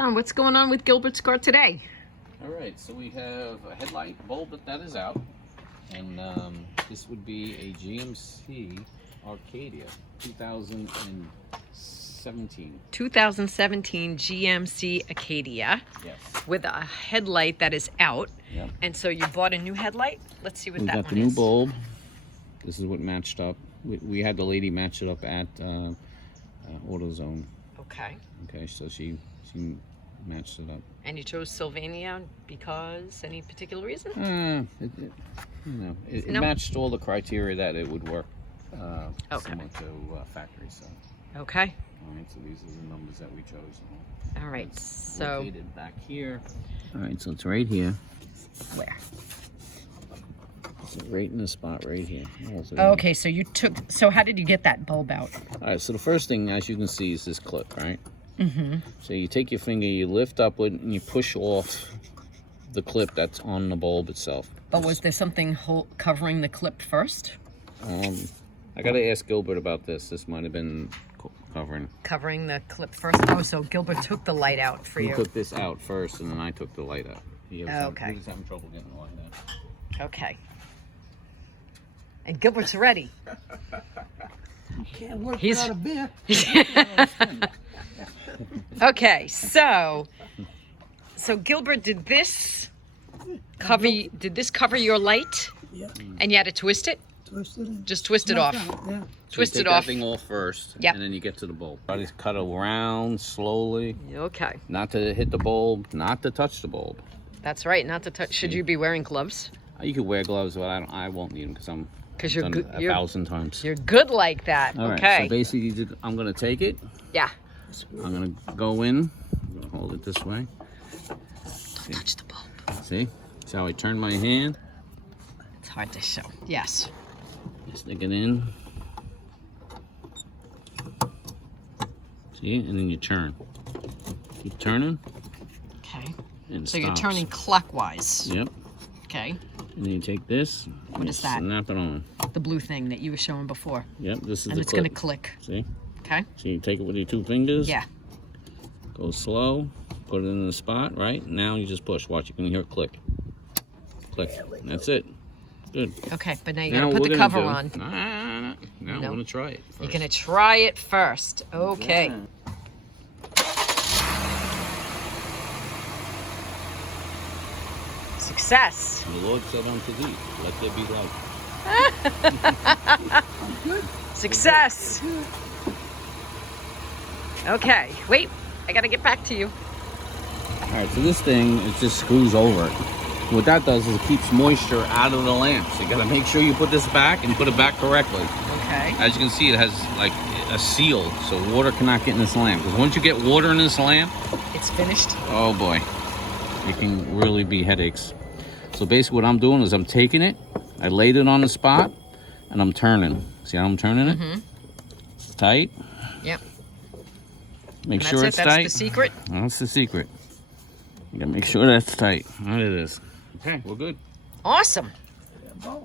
John, what's going on with Gilbert's car today? All right, so we have a headlight bulb that is out, and this would be a GMC Acadia 2017. 2017 GMC Acadia. Yes. With a headlight that is out. Yep. And so you bought a new headlight? Let's see what that one is. We got the new bulb. This is what matched up. We had the lady match it up at Autozone. Okay. Okay, so she matched it up. And you chose Sylvania because any particular reason? It matched all the criteria that it would work Okay. similar to factory. So. Okay. All right, so these are the numbers that we chose. All right, It's so located back here. All right, so it's right here. where? So right in the spot right here. Okay, so so how did you get that bulb out? All right, so the first thing, as you can see, is this clip, right? Mm-hmm. So you take your finger, you lift upward, and you push off the clip that's on the bulb itself. But was there something covering the clip first? I got to ask Gilbert about this. This might have been Covering the clip first? Oh, so Gilbert took the light out for you. He took this out first, and then I took the light out. He was Okay. having trouble getting the light out. Okay. And Gilbert's ready. Can't work He's- without a beer. Okay, so Gilbert, did this cover your light? Yeah, And you had to twist it? twisted it. Just twist it off. Yeah. Twist So you it take off. that thing off first, Yep. and then you get to the bulb. Try to cut around slowly, Okay. not to hit the bulb, not to touch the bulb. That's right, not to touch. Should you be wearing gloves? You could wear gloves, but I won't need them because I'm 'Cause you're done good- it you're- 1,000 times. You're good like that. All right, Okay. so basically I'm going to take it. Yeah. I'm going to go in. I'm going to hold it this way. Don't touch the bulb. See? See how I turn my hand? It's hard to show. Yes. Stick it in. See? And then you turn. Keep turning. Okay. And it So you're stops. turning clockwise. Yep. Okay. And then you take this. What and is that? Snap it on. The blue thing that you were showing before. Yep, this is And the it's clip. going to click. See? Okay. So you take it with your two fingers. Yeah. Go slow. Put it in the spot, right? Now you just push. Watch, you can hear it click. Click. That's it. Good. Okay, but now you Now got to put what the we're cover gonna on. do- Now No. we're going to try it first. You're going to try it first. Okay. Yeah. Success. The Lord said unto thee, let there be light. Success. Okay. Wait. I got to get back to you. All right, so this thing, it just screws over it. What that does is it keeps moisture out of the lamp. So you got to make sure you put this back and put it back correctly. Okay. As you can see, it has like a seal, so water cannot get in this lamp. Because once you get water in this lamp, It's finished. oh boy, it can really be headaches. So basically what I'm doing is I'm taking it, I laid it on the spot, and I'm turning. See how I'm turning it? Mm-hmm. It's tight. Yep. Make And sure that's it's it. That's tight. the secret. Well, that's the secret. You gotta make sure that's tight. There it is. Okay, we're good. Awesome. Yeah, boy.